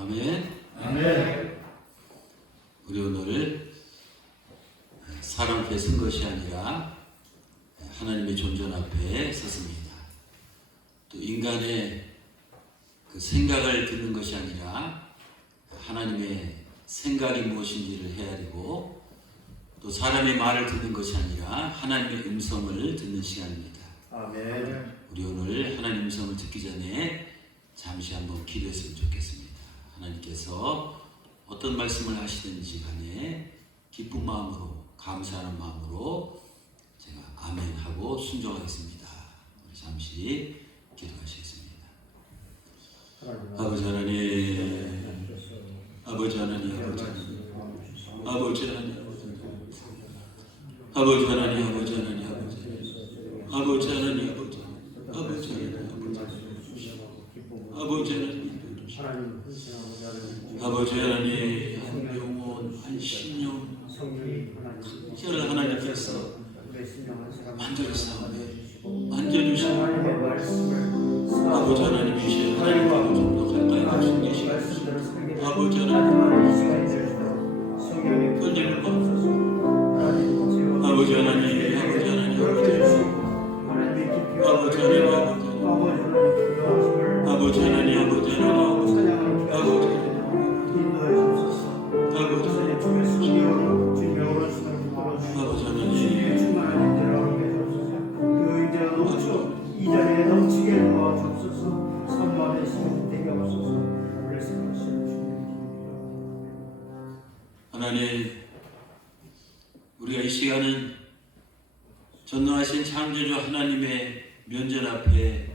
아멘. 아멘. 우리 오늘 사람 앞에 선 것이 아니라 하나님의 존전 앞에 섰습니다. 또 인간의 그 생각을 듣는 것이 아니라 하나님의 생각이 무엇인지를 헤아리고, 또 사람의 말을 듣는 것이 아니라 하나님의 음성을 듣는 시간입니다. 아멘. 우리 오늘 하나님 음성을 듣기 전에 잠시 한번 기도했으면 좋겠습니다. 하나님께서 어떤 말씀을 하시든지 간에 기쁜 마음으로, 감사하는 마음으로 제가 아멘 하고 순종하겠습니다. 우리 잠시 기도하시겠습니다. 아버지 하나님, 아버지 하나님, 아버지 하나님, 아버지 하나님, 아버지 하나님, 아버지 하나님, 아버지 하나님, 아버지 하나님, 아버지 하나님, 아버지 하나님, 한 영혼, 한 신령, 저를 하나님께서 만들어사오네, 만져주시고 아버지 하나님이시여 하나님과 좀 더 가까이 가신 계시고, 아버지 하나님 끌림을 받으소서. 아버지 하나님, 아버지 하나님, 아버지 하나님, 아버지 하나님, 아버지 하나님, 하나님, 우리가 이 시간은 전능하신 창조주 하나님의 면전 앞에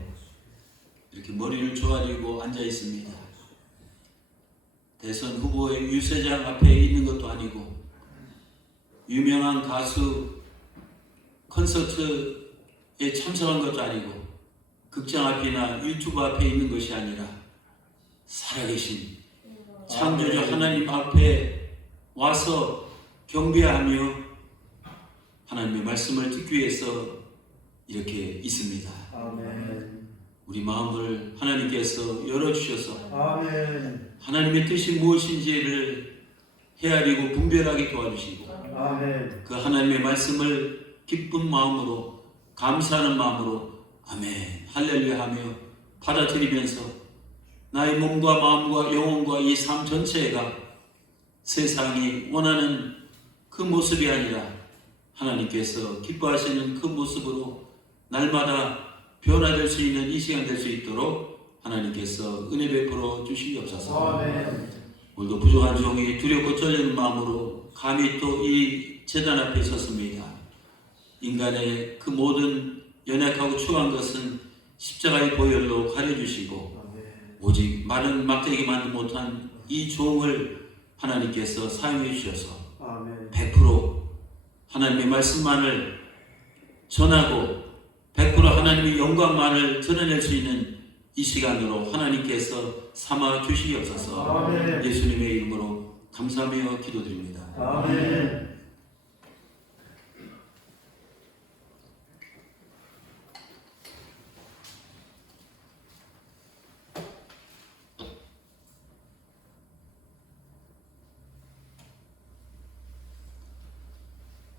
이렇게 머리를 조아리고 앉아 있습니다. 대선 후보의 유세장 앞에 있는 것도 아니고, 유명한 가수 콘서트에 참석한 것도 아니고, 극장 앞이나 유튜브 앞에 있는 것이 아니라 살아계신 창조주 하나님 앞에 와서 경배하며 하나님의 말씀을 듣기 위해서 이렇게 있습니다. 아멘. 우리 마음을 하나님께서 열어주셔서 아멘. 하나님의 뜻이 무엇인지를 헤아리고 분별하게 도와주시고, 아멘. 그 하나님의 말씀을 기쁜 마음으로, 감사하는 마음으로 아멘, 할렐루야 하며 받아들이면서 나의 몸과 마음과 영혼과 이 삶 전체가 세상이 원하는 그 모습이 아니라 하나님께서 기뻐하시는 그 모습으로 날마다 변화될 수 있는 이 시간 될 수 있도록 하나님께서 은혜 베풀어 주시옵소서. 아멘. 오늘도 부족한 종이 두렵고 떨리는 마음으로 감히 또 이 제단 앞에 섰습니다. 인간의 그 모든 연약하고 추한 것은 십자가의 보혈로 가려주시고, 오직 마른 막대기 만들 못한 이 종을 하나님께서 사용해 주셔서 100% 하나님의 말씀만을 전하고 100% 하나님의 영광만을 드러낼 수 있는 이 시간으로 하나님께서 삼아 주시옵소서. 예수님의 이름으로 감사하며 기도드립니다. 아멘.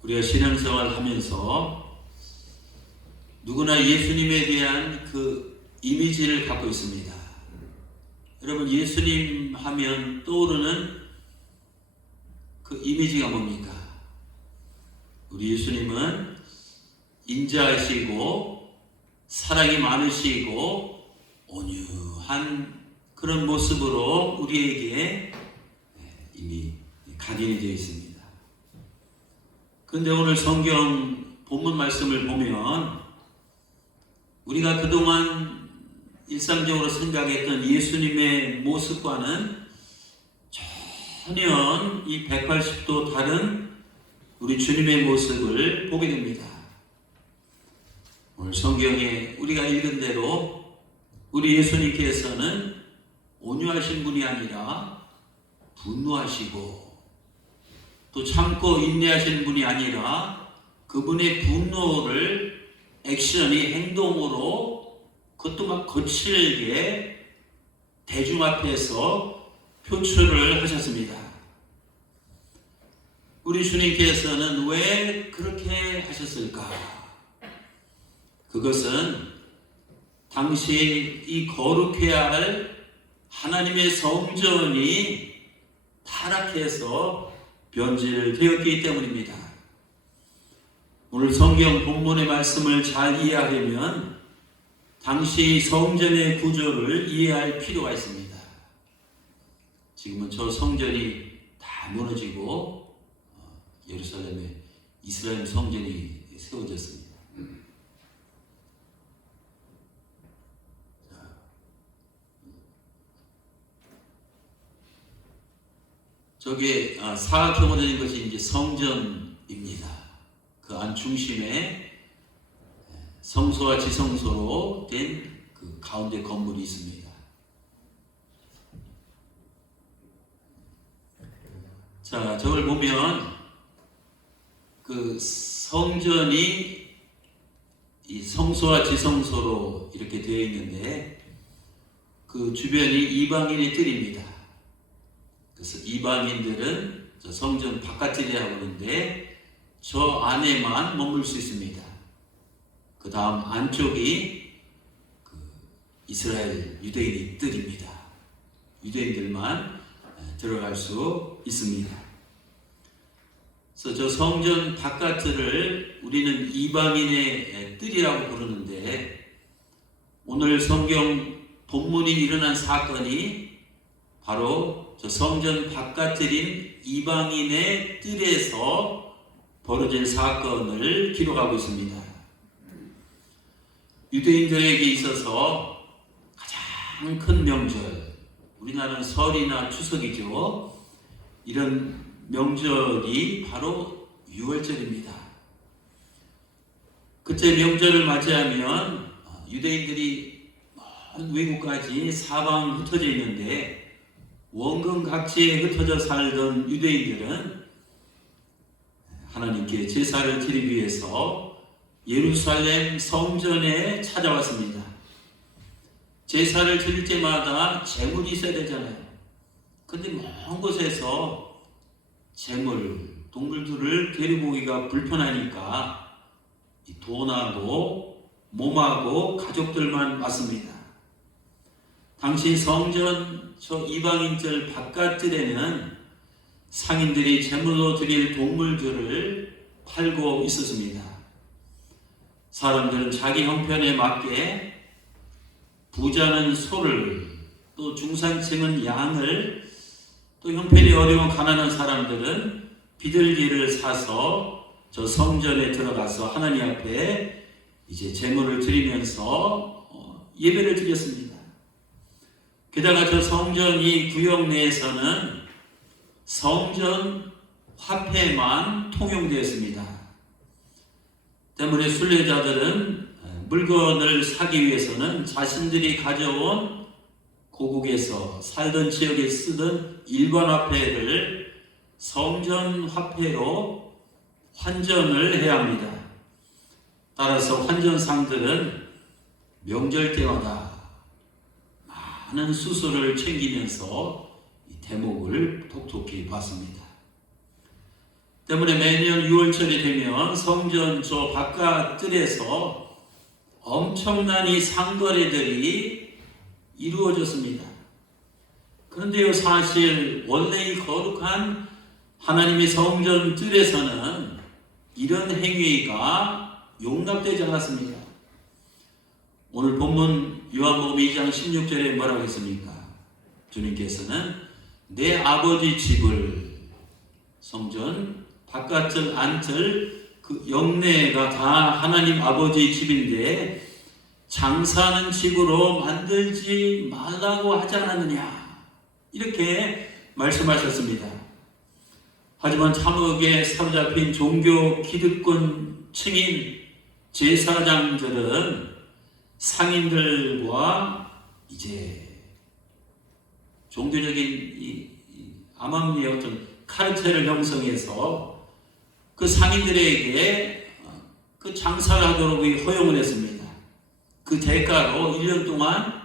우리가 신앙생활을 하면서 누구나 예수님에 대한 그 이미지를 갖고 있습니다. 여러분, 예수님 하면 떠오르는 그 이미지가 뭡니까? 우리 예수님은 인자하시고 사랑이 많으시고 온유한 그런 모습으로 우리에게 이미 각인이 되어 있습니다. 그런데 오늘 성경 본문 말씀을 보면 우리가 그동안 일상적으로 생각했던 예수님의 모습과는 전혀 이 180도 다른 우리 주님의 모습을 보게 됩니다. 오늘 성경에 우리가 읽은 대로 우리 예수님께서는 온유하신 분이 아니라 분노하시고, 또 참고 인내하시는 분이 아니라 그분의 분노를 액션이 행동으로, 그것도 막 거칠게 대중 앞에서 표출을 하셨습니다. 우리 주님께서는 왜 그렇게 하셨을까? 그것은 당시 이 거룩해야 할 하나님의 성전이 타락해서 변질되었기 때문입니다. 오늘 성경 본문의 말씀을 잘 이해하려면 당시 성전의 구조를 이해할 필요가 있습니다. 지금은 저 성전이 다 무너지고 예루살렘에 이스라엘 성전이 세워졌습니다. 저게 사각형으로 된 것이 이제 성전입니다. 그 안 중심에 성소와 지성소로 된 그 가운데 건물이 있습니다. 자, 저걸 보면 그 성전이 이 성소와 지성소로 이렇게 되어 있는데 그 주변이 이방인의 뜰입니다. 그래서 이방인들은 저 성전 바깥이라고 하는데 저 안에만 머물 수 있습니다. 그 다음 안쪽이 그 이스라엘 유대인의 뜰입니다. 유대인들만 들어갈 수 있습니다. 그래서 저 성전 바깥을 우리는 이방인의 뜰이라고 부르는데 오늘 성경 본문이 일어난 사건이 바로 저 성전 바깥들인 이방인의 뜰에서 벌어진 사건을 기록하고 있습니다. 유대인들에게 있어서 가장 큰 명절, 우리나라는 설이나 추석이죠. 이런 명절이 바로 유월절입니다. 그때 명절을 맞이하면 유대인들이 먼 외국까지 사방 흩어져 있는데 원근 각지에 흩어져 살던 유대인들은 하나님께 제사를 드리기 위해서 예루살렘 성전에 찾아왔습니다. 제사를 드릴 때마다 제물이 있어야 되잖아요. 근데 먼 곳에서 제물, 동물들을 데리고 오기가 불편하니까 돈하고 몸하고 가족들만 왔습니다. 당시 성전 저 이방인들 바깥들에는 상인들이 제물로 드릴 동물들을 팔고 있었습니다. 사람들은 자기 형편에 맞게 부자는 소를, 또 중산층은 양을, 또 형편이 어려운 가난한 사람들은 비둘기를 사서 저 성전에 들어가서 하나님 앞에 이제 제물을 드리면서 예배를 드렸습니다. 게다가 저 성전이 구역 내에서는 성전 화폐만 통용되었습니다. 때문에 순례자들은 물건을 사기 위해서는 자신들이 가져온 고국에서 살던 지역에 쓰던 일반 화폐를 성전 화폐로 환전을 해야 합니다. 따라서 환전상들은 명절 때마다 많은 수수를 챙기면서 대목을 톡톡히 봤습니다. 때문에 매년 6월절이 되면 성전 저 바깥뜰에서 엄청난 이 상거래들이 이루어졌습니다. 그런데요, 사실 원래 이 거룩한 하나님의 성전 뜰에서는 이런 행위가 용납되지 않았습니다. 오늘 본문 요한복음 2장 16절에 뭐라고 했습니까? 주님께서는 내 아버지 집을, 성전 바깥을 안틀 그 영내가 다 하나님 아버지의 집인데 장사하는 집으로 만들지 말라고 하지 않았느냐, 이렇게 말씀하셨습니다. 하지만 참혹에 사로잡힌 종교 기득권 층인 제사장들은 상인들과 이제 종교적인 이 암암리의 어떤 카르텔을 형성해서 그 상인들에게 그 장사를 하도록 허용을 했습니다. 그 대가로 1년 동안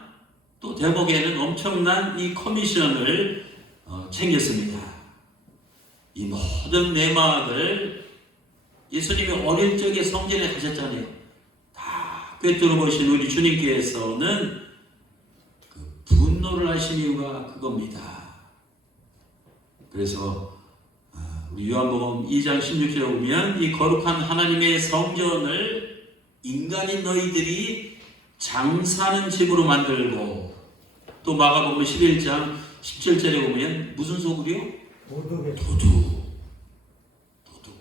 또 대목에는 엄청난 이 커미션을 챙겼습니다. 이 모든 내막을 예수님이 어릴 적에 성전에 가셨잖아요. 다 꿰뚫어 보신 우리 주님께서는 그 분노를 하신 이유가 그겁니다. 그래서 우리 요한복음 2장 16절에 보면 이 거룩한 하나님의 성전을 인간인 너희들이 장사하는 집으로 만들고, 또 마가복음 11장 17절에 보면 무슨 소굴이요? 도둑.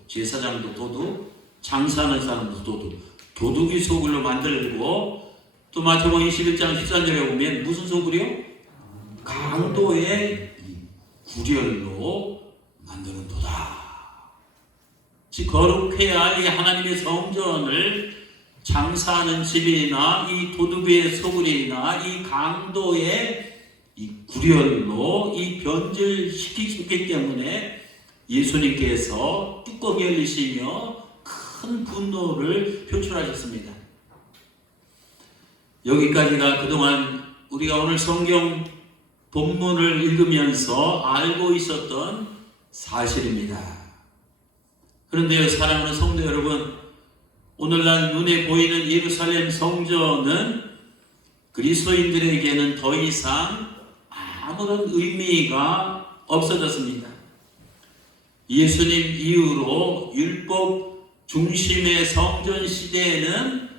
제사장도 도둑, 장사하는 사람도 도둑이 소굴로 만들고, 또 마태복음 21장 13절에 보면 무슨 소굴이요? 강도의 구렬로 만드는 도다. 즉 거룩해야 이 하나님의 성전을 장사하는 집이나 이 도둑의 소굴이나 이 강도의 이 구렬로 이 변질시키기 때문에 예수님께서 뚜껑이 열리시며 큰 분노를 표출하셨습니다. 여기까지가 그동안 우리가 오늘 성경 본문을 읽으면서 알고 있었던 사실입니다. 그런데요, 사랑하는 성도 여러분, 오늘날 눈에 보이는 예루살렘 성전은 그리스도인들에게는 더 이상 아무런 의미가 없어졌습니다. 예수님 이후로 율법 중심의 성전 시대에는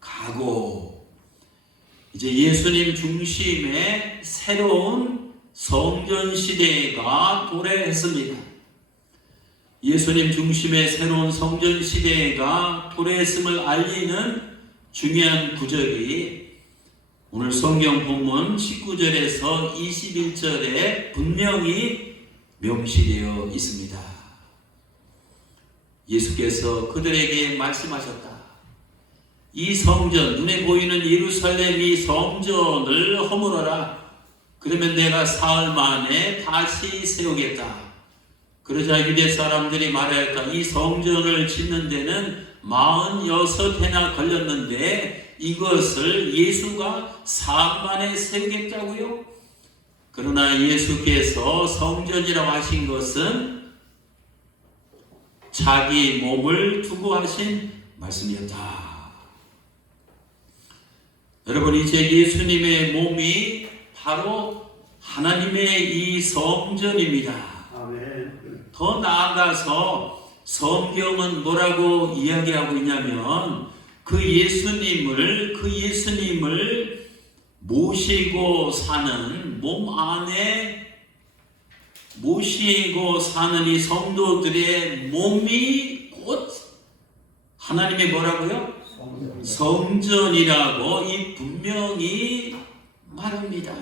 가고, 이제 예수님 중심의 새로운 성전 시대가 도래했습니다. 예수님 중심의 새로운 성전 시대가 도래했음을 알리는 중요한 구절이 오늘 성경 본문 19절에서 21절에 분명히 명시되어 있습니다. 예수께서 그들에게 말씀하셨다. 이 성전, 눈에 보이는 예루살렘 이 성전을 허물어라. 그러면 내가 사흘 만에 다시 세우겠다. 그러자 유대 사람들이 말하였다. 이 성전을 짓는 데는 46해나 걸렸는데 이것을 예수가 사흘 만에 세우겠다고요? 그러나 예수께서 성전이라고 하신 것은 자기 몸을 두고 하신 말씀이었다. 여러분, 이제 예수님의 몸이 바로 하나님의 이 성전입니다. 더 나아가서 성경은 뭐라고 이야기하고 있냐면 그 예수님을 모시고 사는 몸 안에 모시고 사는 이 성도들의 몸이 곧 하나님의 뭐라고요? 성전이라고 이 분명히 말합니다.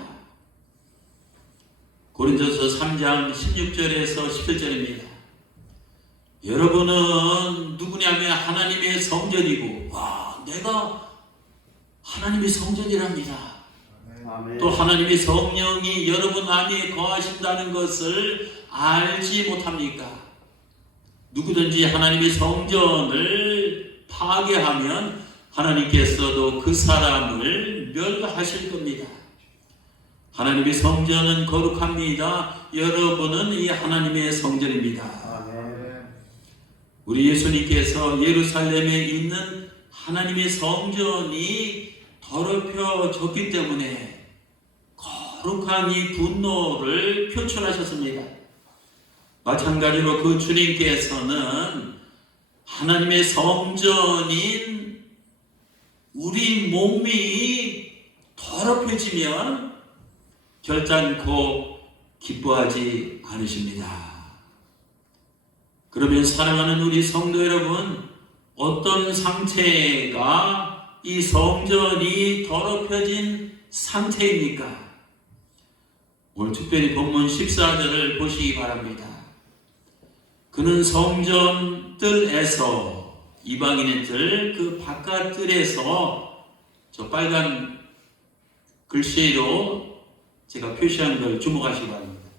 고린도서 3장 16절에서 17절입니다. 여러분은 누구냐면 하나님의 성전이고, 내가 하나님의 성전이랍니다. 아멘. 또 하나님의 성령이 여러분 안에 거하신다는 것을 알지 못합니까? 누구든지 하나님의 성전을 파괴하면 하나님께서도 그 사람을 멸하실 겁니다. 하나님의 성전은 거룩합니다. 여러분은 이 하나님의 성전입니다. 아멘. 우리 예수님께서 예루살렘에 있는 하나님의 성전이 더럽혀졌기 때문에 거룩한 이 분노를 표출하셨습니다. 마찬가지로 그 주님께서는 하나님의 성전인 우리 몸이 더럽혀지면 결단코 기뻐하지 않으십니다. 그러면 사랑하는 우리 성도 여러분, 어떤 상태가 이 성전이 더럽혀진 상태입니까? 오늘 특별히 본문 14절을 보시기 바랍니다. 그는 성전 뜰에서, 이방인의 그 바깥 뜰에서, 저 빨간 글씨로 제가 표시한 걸 주목하시기 바랍니다.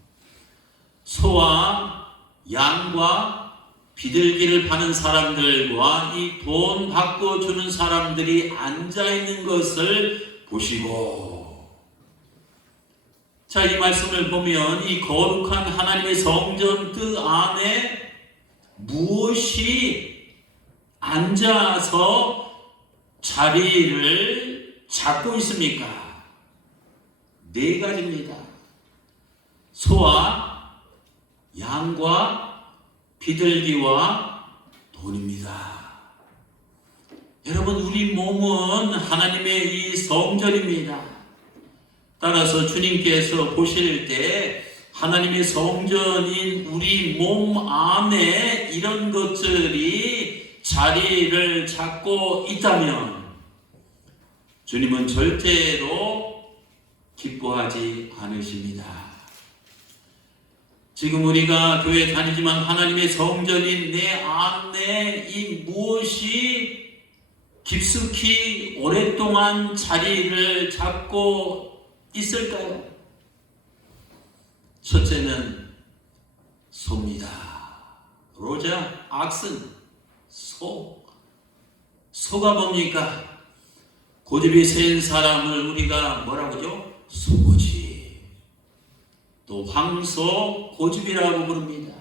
소와 양과 비둘기를 파는 사람들과 이 돈 받고 주는 사람들이 앉아 있는 것을 보시고, 자, 이 말씀을 보면 이 거룩한 하나님의 성전 그 안에 무엇이 앉아서 자리를 잡고 있습니까? 네 가지입니다. 소와 양과 비둘기와 돈입니다. 여러분, 우리 몸은 하나님의 이 성전입니다. 따라서 주님께서 보실 때 하나님의 성전인 우리 몸 안에 이런 것들이 자리를 잡고 있다면 주님은 절대로 기뻐하지 않으십니다. 지금 우리가 교회 다니지만 하나님의 성전인 내 안에 이 무엇이 깊숙이 오랫동안 자리를 잡고 있을까요? 첫째는 소입니다. 로자, 악슨, 소. 소가 뭡니까? 고집이 센 사람을 우리가 뭐라고 하죠? 소고집. 또 황소, 고집이라고 부릅니다.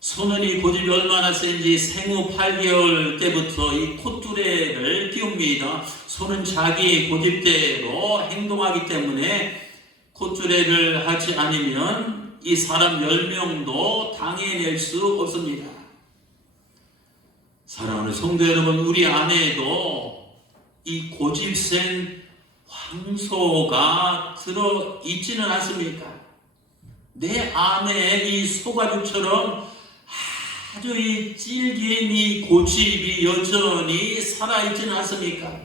소는 이 고집이 얼마나 센지 생후 8개월 때부터 이 콧뚜레를 띄웁니다. 소는 자기 고집대로 행동하기 때문에 콧뚜레를 하지 않으면 이 사람 10명도 당해낼 수 없습니다. 사랑하는 성도 여러분, 우리 안에도 이 고집센 황소가 들어있지는 않습니까? 내 안에 이 소가죽처럼 아주 이 질긴 이 고집이 여전히 살아있지는 않습니까?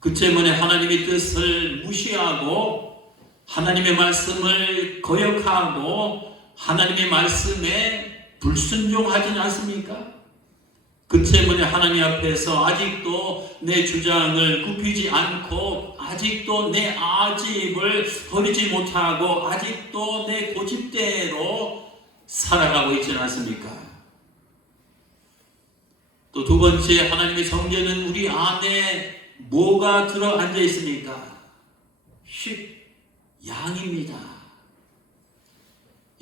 그 때문에 하나님의 뜻을 무시하고 하나님의 말씀을 거역하고 하나님의 말씀에 불순종하지는 않습니까? 그 때문에 하나님 앞에서 아직도 내 주장을 굽히지 않고 아직도 내 아집을 버리지 못하고 아직도 내 고집대로 살아가고 있지는 않습니까? 또 두 번째, 하나님의 성전은 우리 안에 뭐가 들어 앉아 있습니까? 양입니다.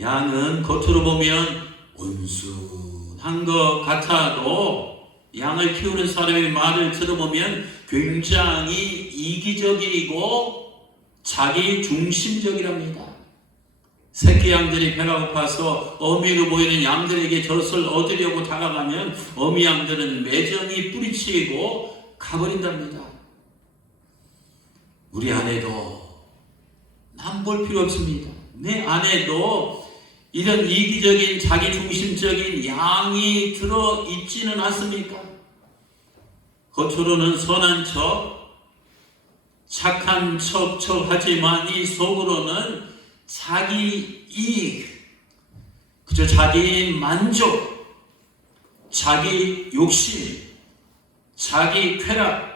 양은 겉으로 보면 온순한 것 같아도 양을 키우는 사람의 말을 들어보면 굉장히 이기적이고 자기 중심적이랍니다. 새끼 양들이 배가 고파서 어미로 보이는 양들에게 젖을 얻으려고 다가가면 어미 양들은 매정히 뿌리치고 가버린답니다. 우리 안에도 남 볼 필요 없습니다. 내 안에도 이런 이기적인 자기 중심적인 양이 들어있지는 않습니까? 겉으로는 선한 척, 착한 척하지만 이 속으로는 자기 이익, 그저 자기 만족, 자기 욕심, 자기 쾌락,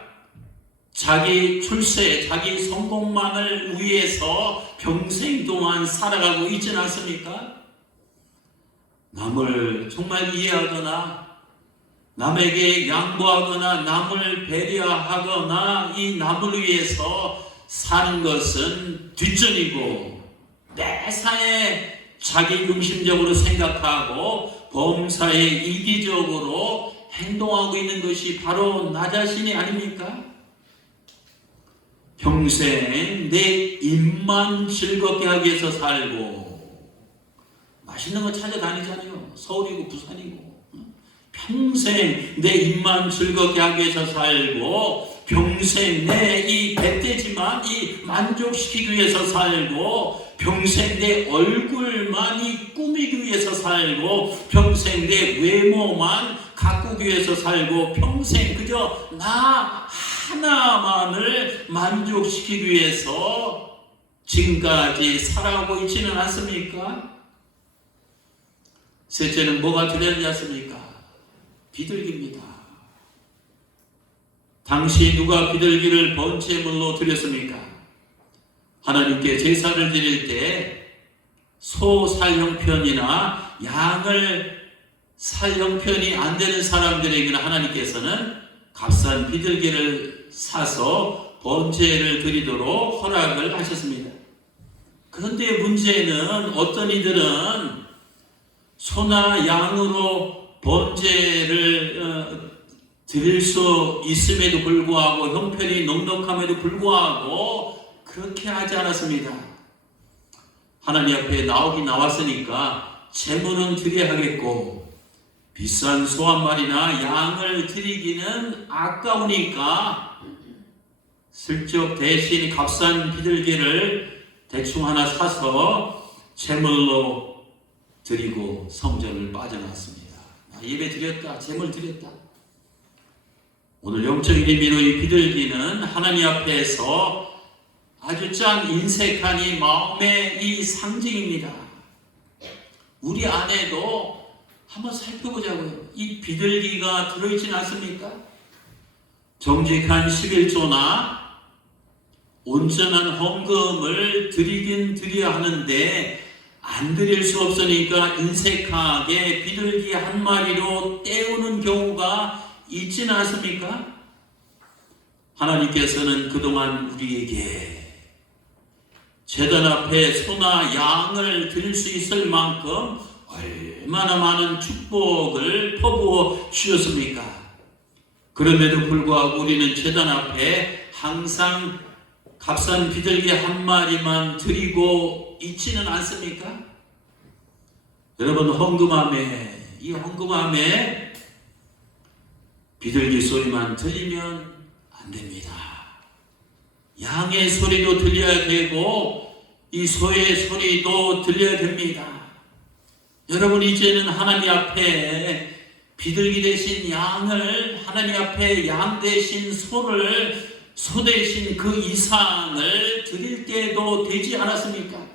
자기 출세, 자기 성공만을 위해서 평생 동안 살아가고 있지는 않습니까? 남을 정말 이해하거나 남에게 양보하거나 남을 배려하거나 이 남을 위해서 사는 것은 뒷전이고 매사에 자기 중심적으로 생각하고 범사에 이기적으로 행동하고 있는 것이 바로 나 자신이 아닙니까? 평생 내 입만 즐겁게 하기 위해서 살고 맛있는 거 찾아다니잖아요. 서울이고 부산이고 평생 내 입만 즐겁게 하기 위해서 살고 평생 내 이 배때지만 이 만족시키기 위해서 살고 평생 내 얼굴만 이 꾸미기 위해서 살고 평생 내 외모만 가꾸기 위해서 살고 평생 그저 나 하나만을 만족시키기 위해서 지금까지 살아오고 있지는 않습니까? 셋째는 뭐가 들어있지 않습니까? 비둘기입니다. 당시 누가 비둘기를 번제물로 드렸습니까? 하나님께 제사를 드릴 때 소 살 형편이나 양을 살 형편이 안 되는 사람들에게는 하나님께서는 값싼 비둘기를 사서 번제를 드리도록 허락을 하셨습니다. 그런데 문제는 어떤 이들은 소나 양으로 번제를 드릴 수 있음에도 불구하고 형편이 넉넉함에도 불구하고 그렇게 하지 않았습니다. 하나님 앞에 나왔으니까 제물은 드려야 하겠고 비싼 소 한 마리나 양을 드리기는 아까우니까 슬쩍 대신 값싼 비둘기를 대충 하나 사서 제물로 드리고 성전을 빠져나왔습니다. 예배 드렸다, 제물 드렸다. 오늘 영적인 의미로 이 비둘기는 하나님 앞에서 아주 짠 인색한 이 마음의 이 상징입니다. 우리 안에도 한번 살펴보자고요. 이 비둘기가 들어있진 않습니까? 정직한 11조나 온전한 헌금을 드리긴 드려야 하는데 안 드릴 수 없으니까 인색하게 비둘기 한 마리로 때우는 경우가 있지는 않습니까? 하나님께서는 그동안 우리에게 제단 앞에 소나 양을 드릴 수 있을 만큼 얼마나 많은 축복을 퍼부어 주셨습니까? 그럼에도 불구하고 우리는 제단 앞에 항상 값싼 비둘기 한 마리만 드리고 있지는 않습니까? 여러분, 헌금함에, 이 헌금함에 비둘기 소리만 들리면 안 됩니다. 양의 소리도 들려야 되고 이 소의 소리도 들려야 됩니다. 여러분, 이제는 하나님 앞에 비둘기 대신 양을, 하나님 앞에 양 대신 소를, 소 대신 그 이상을 드릴 때도 되지 않았습니까?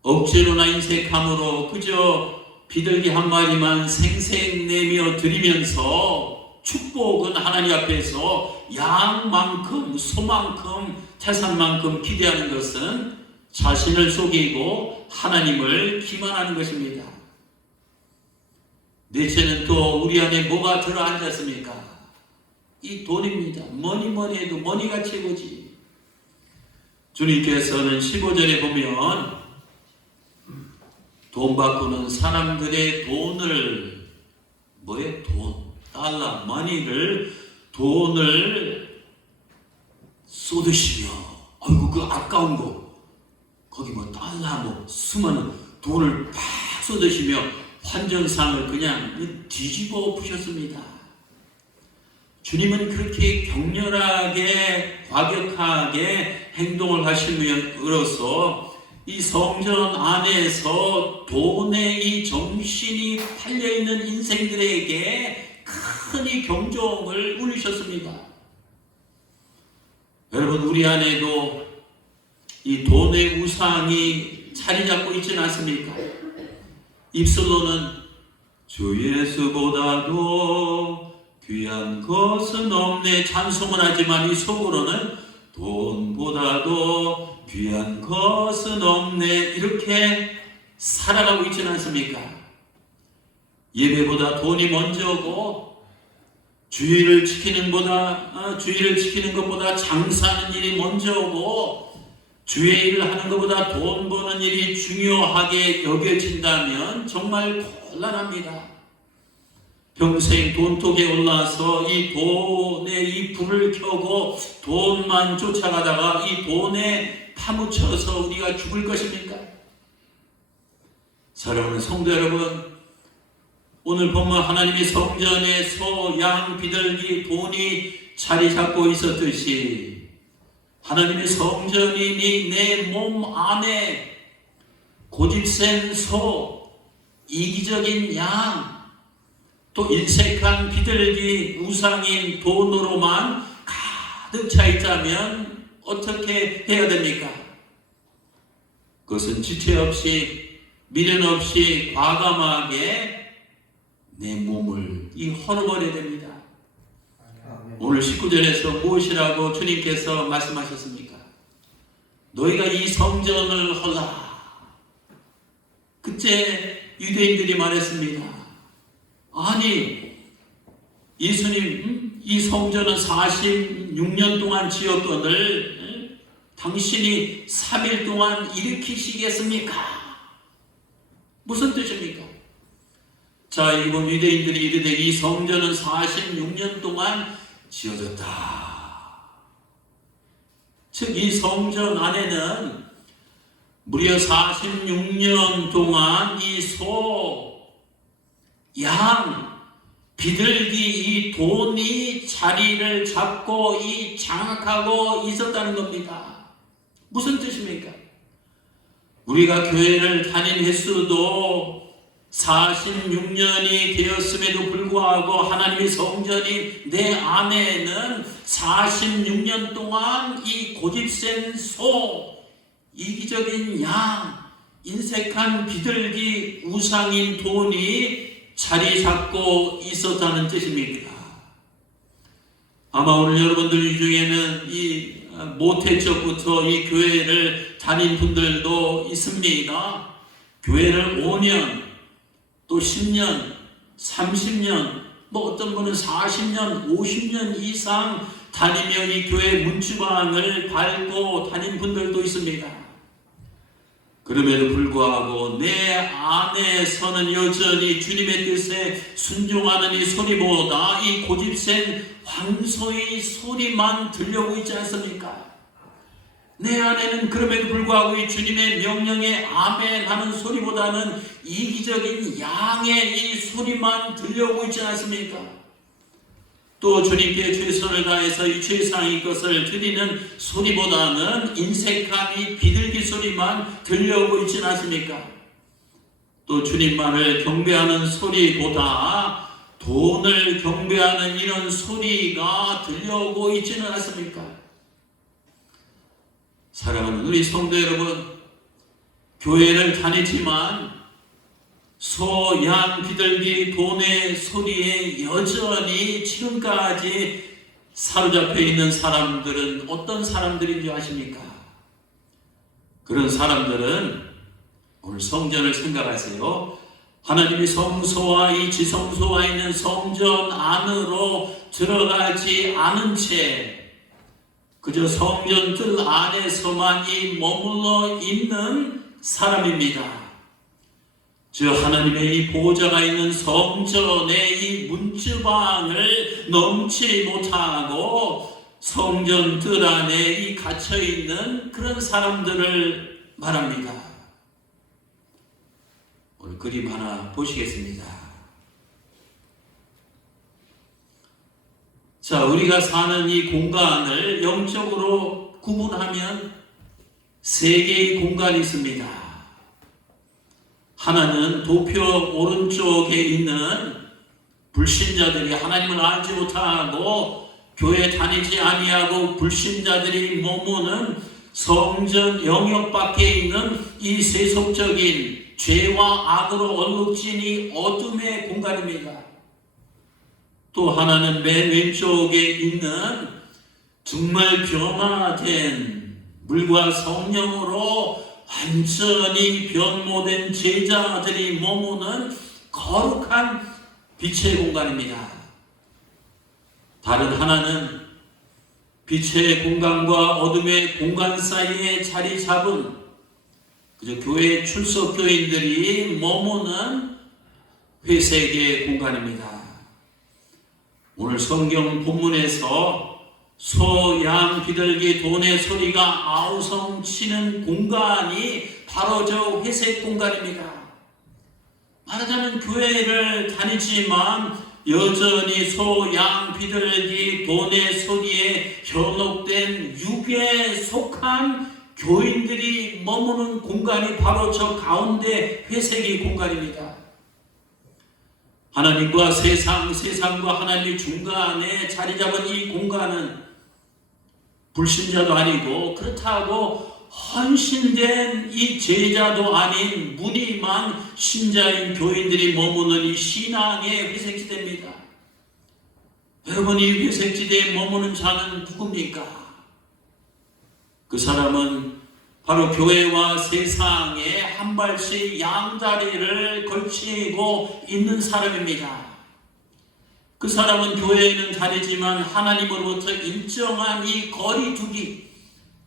억지로나 인색함으로 그저 비둘기 한 마리만 생색내며 드리면서 축복은 하나님 앞에서 양만큼, 소만큼, 태산만큼 기대하는 것은 자신을 속이고 하나님을 기만하는 것입니다. 넷째는 또 우리 안에 뭐가 들어앉았습니까? 이 돈입니다. 뭐니 해도 머니가 최고지. 주님께서는 15절에 보면 돈 바꾸는 사람들의 돈을, 돈, 달러, 머니를, 돈을 쏟으시며, 아이고 그 아까운 거, 거기 달러 수많은 돈을 팍 쏟으시며 환전상을 그냥 뒤집어 엎으셨습니다. 주님은 그렇게 격렬하게 과격하게 행동을 하심으로써 이 성전 안에서 돈의 이 정신이 팔려있는 인생들에게 큰 이 경종을 울리셨습니다. 여러분, 우리 안에도 이 돈의 우상이 자리 잡고 있지는 않습니까? 입술로는 주 예수보다도 귀한 것은 없네 찬송을 하지만 이 속으로는 돈보다도 귀한 것은 없네 이렇게 살아가고 있지는 않습니까? 예배보다 돈이 먼저고 주의를 지키는 것보다 장사하는 일이 먼저고 주의 일을 하는 것보다 돈 버는 일이 중요하게 여겨진다면 정말 곤란합니다. 평생 돈독에 올라서 이 돈에 이 불을 켜고 돈만 쫓아가다가 이 돈에 파묻혀서 우리가 죽을 것입니까? 사랑하는 성도 여러분, 오늘 보면 하나님의 성전에 소, 양, 비둘기, 돈이 자리 잡고 있었듯이 하나님의 성전이니 내 몸 안에 고집센 소, 이기적인 양, 또 인색한 비둘기, 우상인 돈으로만 가득 차 있다면 어떻게 해야 됩니까? 그것은 지체 없이 미련 없이 과감하게 내 몸을 헐어버려야 됩니다. 오늘 19절에서 무엇이라고 주님께서 말씀하셨습니까? 너희가 이 성전을 헐라. 그때 유대인들이 말했습니다. 아니, 예수님, 이 성전은 46년 동안 지었거늘 당신이 3일 동안 일으키시겠습니까? 무슨 뜻입니까? 자, 일본 유대인들이 이르되 이 성전은 46년 동안 지어졌다. 즉 이 성전 안에는 무려 46년 동안 이 소, 양, 비둘기 이 돈이 자리를 잡고 이 장악하고 있었다는 겁니다. 무슨 뜻입니까? 우리가 교회를 다닌 횟수도 46년이 되었음에도 불구하고 하나님의 성전이 내 안에는 46년 동안 이 고집센 소, 이기적인 양, 인색한 비둘기, 우상인 돈이 자리 잡고 있었다는 뜻입니다. 아마 오늘 여러분들 중에는 이 모태 적부터 이 교회를 다닌 분들도 있습니다. 교회를 5년, 또 10년, 30년, 뭐 어떤 분은 40년, 50년 이상 다니며 이 교회 문지방을 밟고 다닌 분들도 있습니다. 그럼에도 불구하고 내 안에서는 여전히 주님의 뜻에 순종하는 이 소리보다 이 고집센 황소의 소리만 들려오고 있지 않습니까? 내 안에는 그럼에도 불구하고 이 주님의 명령에 아멘 하는 소리보다는 이기적인 양의 이 소리만 들려오고 있지 않습니까? 또 주님께 최선을 다해서 이 최상의 것을 드리는 소리보다는 인색한 이 비둘기 소리만 들려오고 있지 않습니까? 또 주님만을 경배하는 소리보다 돈을 경배하는 이런 소리가 들려오고 있지는 않습니까? 사랑하는 우리 성도 여러분, 교회를 다니지만 소, 양, 비둘기, 돈의 소리에 여전히 지금까지 사로잡혀 있는 사람들은 어떤 사람들인지 아십니까? 그런 사람들은 오늘 성전을 생각하세요. 하나님이 성소와 이 지성소와 있는 성전 안으로 들어가지 않은 채 그저 성전 뜰 안에서만 머물러 있는 사람입니다. 저 하나님의 이 보좌가 있는 성전의 이 문지방을 넘지 못하고 성전 뜰 안에 이 갇혀있는 그런 사람들을 말합니다. 오늘 그림 하나 보시겠습니다. 자, 우리가 사는 이 공간을 영적으로 구분하면 세 개의 공간이 있습니다. 하나는 도표 오른쪽에 있는 불신자들이 하나님을 알지 못하고 교회 다니지 아니하고 불신자들이 머무는 성전 영역 밖에 있는 이 세속적인 죄와 악으로 얼룩진 이 어둠의 공간입니다. 또 하나는 맨 왼쪽에 있는 정말 변화된 물과 성령으로 완전히 변모된 제자들이 머무는 거룩한 빛의 공간입니다. 다른 하나는 빛의 공간과 어둠의 공간 사이에 자리 잡은 그저 교회 출석 교인들이 머무는 회색의 공간입니다. 오늘 성경 본문에서 소, 양, 비둘기, 돈의 소리가 아우성 치는 공간이 바로 저 회색 공간입니다. 말하자면 교회를 다니지만 여전히 소, 양, 비둘기, 돈의 소리에 현혹된 육에 속한 교인들이 머무는 공간이 바로 저 가운데 회색의 공간입니다. 하나님과 세상과 하나님의 중간에 자리 잡은 이 공간은 불신자도 아니고 그렇다고 헌신된 이 제자도 아닌 무늬만 신자인 교인들이 머무는 이 신앙의 회색지대입니다. 여러분, 이 회색지대에 머무는 자는 누굽니까? 그 사람은 바로 교회와 세상에 한 발씩 양다리를 걸치고 있는 사람입니다. 그 사람은 교회에는 다니지만 하나님으로부터 일정한 이 거리두기,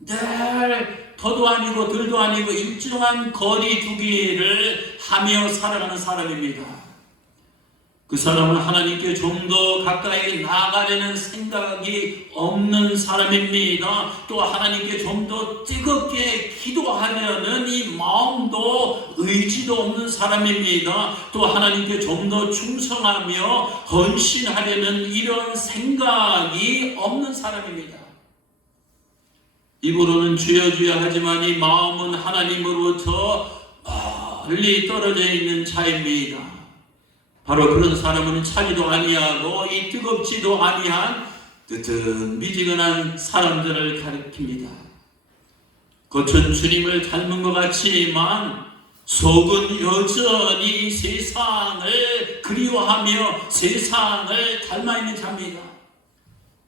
늘 더도 아니고 덜도 아니고 일정한 거리 두기를 하며 살아가는 사람입니다. 그 사람은 하나님께 좀 더 가까이 나아가려는 생각이 없는 사람입니다. 또 하나님께 좀 더 뜨겁게 기도하려는 이 마음도 의지도 없는 사람입니다. 또 하나님께 좀 더 충성하며 헌신하려는 이런 생각이 없는 사람입니다. 입으로는 주여 주여 하지만 이 마음은 하나님으로부터 멀리 떨어져 있는 자입니다. 바로 그런 사람은 차지도 아니하고 이 뜨겁지도 아니한 뜨뜻미지근한 사람들을 가리킵니다. 겉은 주님을 닮은 것 같지만 속은 여전히 세상을 그리워하며 세상을 닮아 있는 자입니다.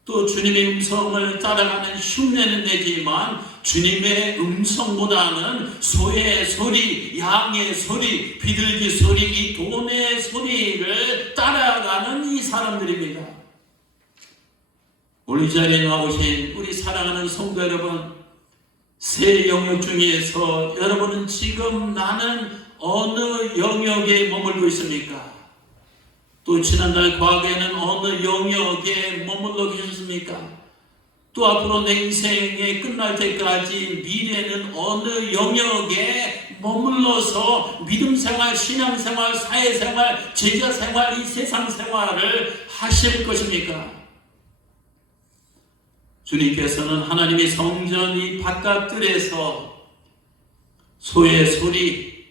또 주님의 음성을 따라가는 흉내는 내지만 주님의 음성보다는 소의 소리, 양의 소리, 비둘기 소리, 이 돈의 소리를 따라가는 이 사람들입니다. 오늘 이 자리에 나오신 우리 사랑하는 성도 여러분, 세 영역 중에서 여러분은 지금 나는 어느 영역에 머물고 있습니까? 또 지난달 과거에는 어느 영역에 머물러 계셨습니까? 또 앞으로 내 인생이 끝날 때까지 미래는 어느 영역에 머물러서 믿음생활, 신앙생활, 사회생활, 제자생활, 이 세상생활을 하실 것입니까? 주님께서는 하나님의 성전 이 바깥들에서 소의 소리,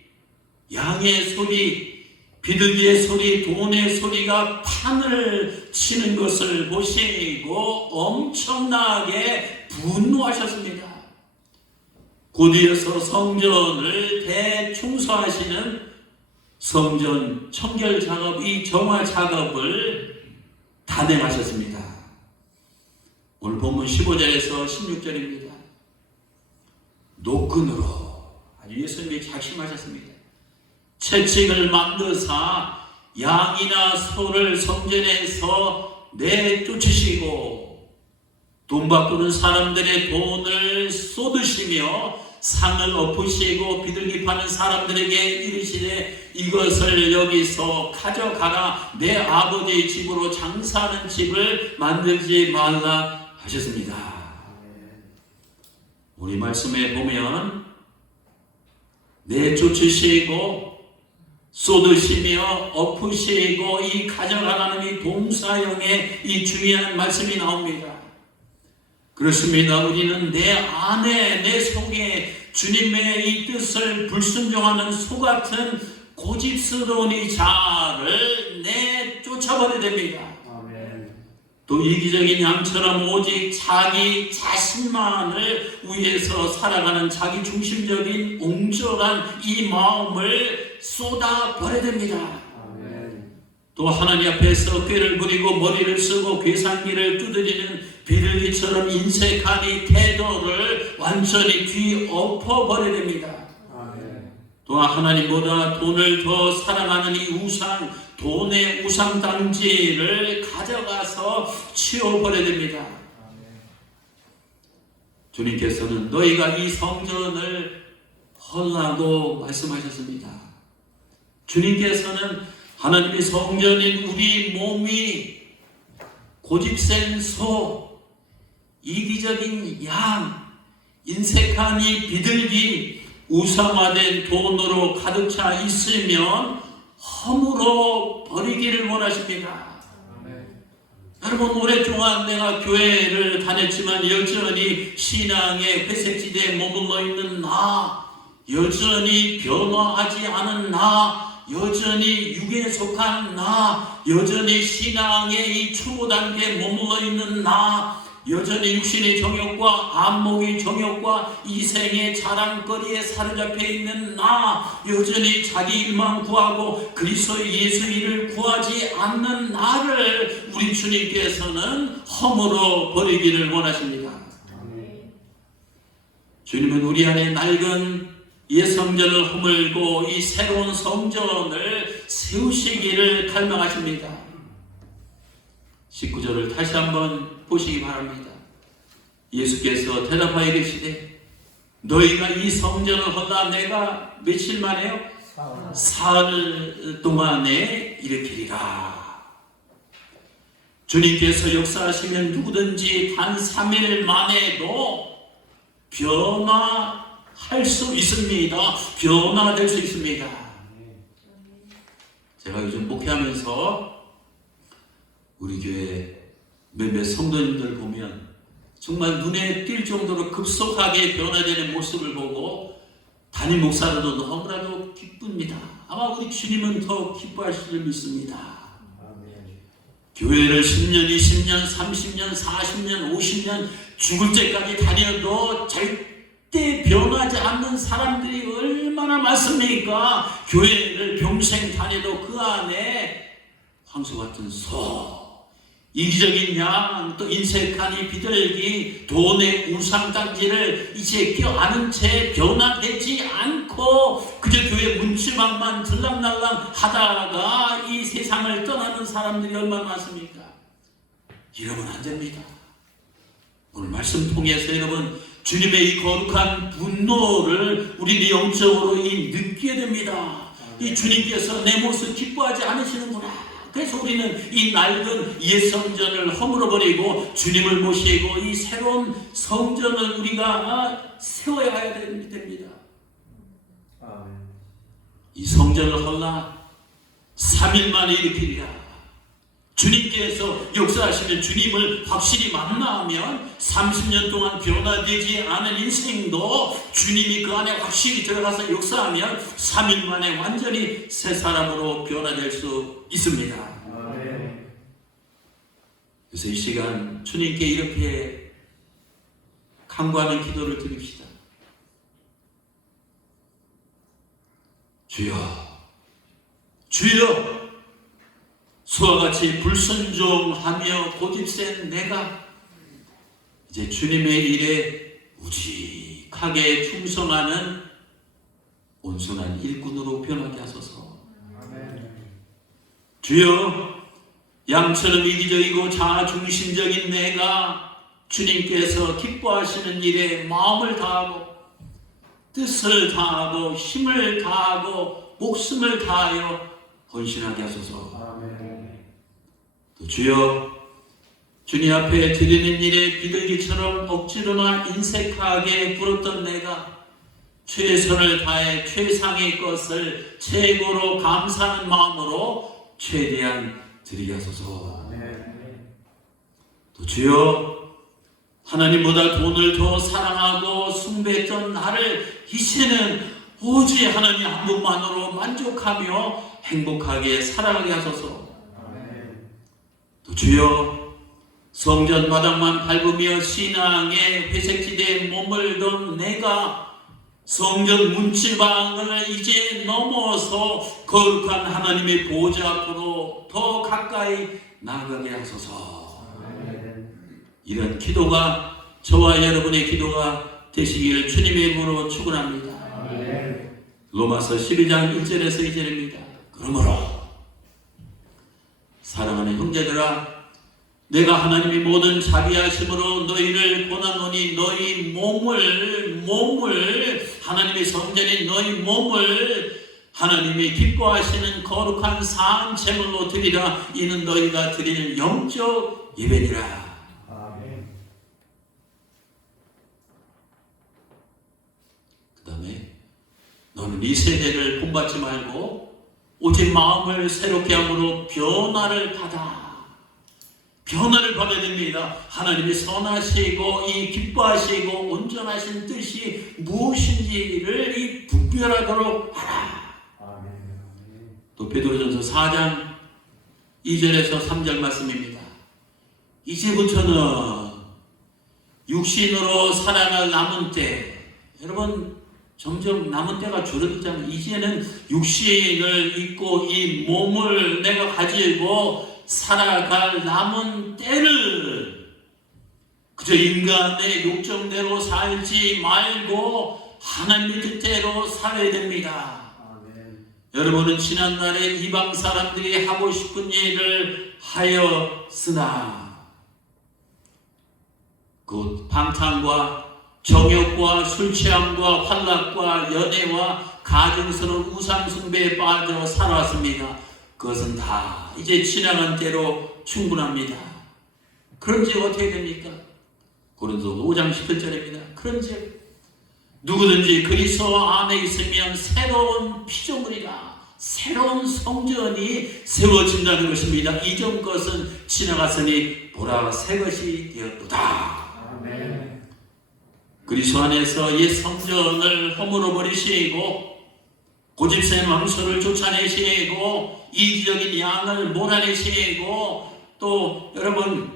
양의 소리, 비둘기의 소리, 돈의 소리가 판을 치는 것을 보시고 엄청나게 분노하셨습니다. 곧이어서 성전을 대청소하시는 성전 청결 작업, 이 정화 작업을 단행하셨습니다. 오늘 본문 15절에서 16절입니다. 노끈으로 아주 예수님이 작심하셨습니다. 채찍을 만드사 양이나 소를 성전에서 내쫓으시고 돈 바꾸는 사람들의 돈을 쏟으시며 상을 엎으시고 비둘기 파는 사람들에게 이르시되 이것을 여기서 가져가라. 내 아버지의 집으로 장사하는 집을 만들지 말라 하셨습니다. 우리 말씀에 보면 내쫓으시고 쏟으시며 엎으시고 이 가져가라는 이 동사형의 이 중요한 말씀이 나옵니다. 그렇습니다. 우리는 내 안에 내 속에 주님의 이 뜻을 불순종하는 소 같은 고집스러운 이 자를 내쫓아버려야 됩니다. 또 이기적인 양처럼 오직 자기 자신만을 위해서 살아가는 자기 중심적인 옹졸한 이 마음을 쏟아버려야 됩니다. 또 하나님 앞에서 꾀를 부리고 머리를 쓰고 괴상기를 두드리는 비둘기처럼 인색한 이 태도를 완전히 뒤엎어버려야 됩니다. 또한 하나님보다 돈을 더 사랑하는 이 우상, 돈의 우상단지를 가져가서 치워버려야 됩니다. 주님께서는 너희가 이 성전을 헐라고 말씀하셨습니다. 주님께서는 하나님의 성전인 우리 몸이 고집센 소, 이기적인 양, 인색한 이 비둘기, 우상화된 돈으로 가득 차 있으면 허물어 버리기를 원하십니다. 여러분, 오랫동안 내가 교회를 다녔지만 여전히 신앙의 회색지대에 머물러 있는 나, 여전히 변화하지 않은 나, 여전히 육에 속한 나, 여전히 신앙의 이 초보 단계에 머물러 있는 나, 여전히 육신의 정욕과 안목의 정욕과 이생의 자랑거리에 사로잡혀 있는 나, 여전히 자기 일만 구하고 그리스도의 예수 일을 구하지 않는 나를 우리 주님께서는 허물어 버리기를 원하십니다. 주님은 우리 안에 낡은 옛 성전을 허물고 이 새로운 성전을 세우시기를 갈망하십니다. 19절을 다시 한번 보시기 바랍니다. 예수께서 대답하여 이르시되 너희가 이 성전을 헐라 내가 며칠 만에요? 사흘 동안에 일으키리라. 주님께서 역사하시면 누구든지 단 3일 만에도 변화할 수 있습니다. 변화될 수 있습니다. 제가 요즘 목회하면서 우리 교회 몇몇 성도님들 보면 정말 눈에 띌 정도로 급속하게 변화되는 모습을 보고 담임 목사로도 너무나도 기쁩니다. 아마 우리 주님은 더 기뻐하실 줄 믿습니다. 교회를 10년, 20년, 30년, 40년, 50년 죽을 때까지 다녀도 절대 변하지 않는 사람들이 얼마나 많습니까? 교회를 평생 다녀도 그 안에 황소 같은 소, 이기적인 양, 또 인색한 이 비둘기, 돈의 우상단지를 이제 껴안은 채 변화되지 않고 그저 교회 문지방만 들락날락 하다가 이 세상을 떠나는 사람들이 얼마나 많습니까? 이러면 안 됩니다. 오늘 말씀 통해서 여러분 주님의 이 거룩한 분노를 우리는 영적으로 느끼게 됩니다. 이 주님께서 내 모습 기뻐하지 않으시는구나. 그래서 우리는 이 낡은 옛 성전을 허물어버리고 주님을 모시고 이 새로운 성전을 우리가 세워야 해야 됩니다. 이 성전을 헐라 3일 만에 일으키리라. 주님께서 역사하시면 주님을 확실히 만나면 30년 동안 변화되지 않은 인생도 주님이 그 안에 확실히 들어가서 역사하면 3일 만에 완전히 새 사람으로 변화될 수 있습니다. 그래서 이 시간 주님께 이렇게 간구하는 기도를 드립시다. 주여, 주여, 수와 같이 불순종하며 고집센 내가 이제 주님의 일에 우직하게 충성하는 온순한 일꾼으로 변하게 하소서. 주여, 양처럼 이기적이고 자아중심적인 내가 주님께서 기뻐하시는 일에 마음을 다하고 뜻을 다하고 힘을 다하고 목숨을 다하여 헌신하게 하소서. 또 주여, 주님 앞에 드리는 일에 비둘기처럼 억지로나 인색하게 굴었던 내가 최선을 다해 최상의 것을 최고로 감사하는 마음으로 최대한 드리게 하소서. 또 주여, 하나님보다 돈을 더 사랑하고 숭배했던 나를 이제는 오직 하나님 한 분만으로 만족하며 행복하게 살아가게 하소서. 또 주여, 성전 마당만 밟으며 신앙의 회색지대에 몸을 둔 내가 성전 문지방을 이제 넘어서 거룩한 하나님의 보좌 앞으로 더 가까이 나아가게 하소서. 이런 기도가 저와 여러분의 기도가 되시기를 주님의 이름으로 축원합니다. 로마서 12장 1절에서 2절입니다. 그러므로 사랑하는 형제들아, 내가 하나님의 모든 자비하심으로 너희를 권하노니 너희 몸을 하나님의 성전인 너희 몸을 하나님이 기뻐하시는 거룩한 산 제물로 드리라. 이는 너희가 드릴 영적 예배니라. 그 다음에 너는 이 세대를 본받지 말고 오직 마음을 새롭게 함으로 변화를 받아야 됩니다. 하나님이 선하시고 이 기뻐하시고 온전하신 뜻이 무엇인지를 이 분별하도록 하라. 또 베드로전서 4장 2절에서 3절 말씀입니다. 이제부터는 육신으로 살아갈 남은 때, 여러분 점점 남은 때가 줄어들잖아요. 이제는 육신을 입고 이 몸을 내가 가지고 살아갈 남은 때를 그저 인간의 욕정대로 살지 말고 하나님의 뜻대로 살아야 됩니다. 여러분은 지난날에 이방 사람들이 하고 싶은 일을 하였으나 그 방탕과 정욕과 술취함과 환락과 연애와 가증스러운 우상숭배에 빠져 살아왔습니다. 그것은 다 이제 지나간 때로 충분합니다. 그런지 어떻게 됩니까? 고린도서 5장 17절입니다. 그런지 누구든지 그리스도 안에 있으면 새로운 피조물이라, 새로운 성전이 세워진다는 것입니다. 이전 것은 지나갔으니 보라 새 것이 되었도다. 아멘. 그리스도 안에서 옛 성전을 허물어 버리시고 고집센 왕소를 쫓아내시고 이기적인 양을 몰아내시고 또 여러분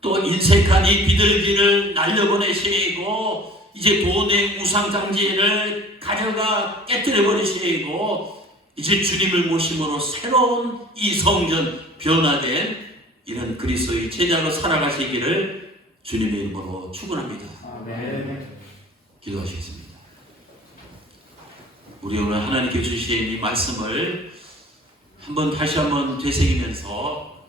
또 인색한 이 비둘기를 날려보내시고 이제 돈의 우상장지를 가져가 깨뜨려 버리시고 이제 주님을 모심으로 새로운 이 성전 변화된 이런 그리스도의 제자로 살아가시기를 주님의 이름으로 축원합니다. 아멘. 기도하시겠습니다. 우리 오늘 하나님께 주신 이 말씀을 다시 한번 되새기면서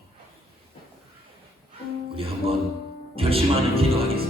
우리 한번 결심하는 기도하겠습니다.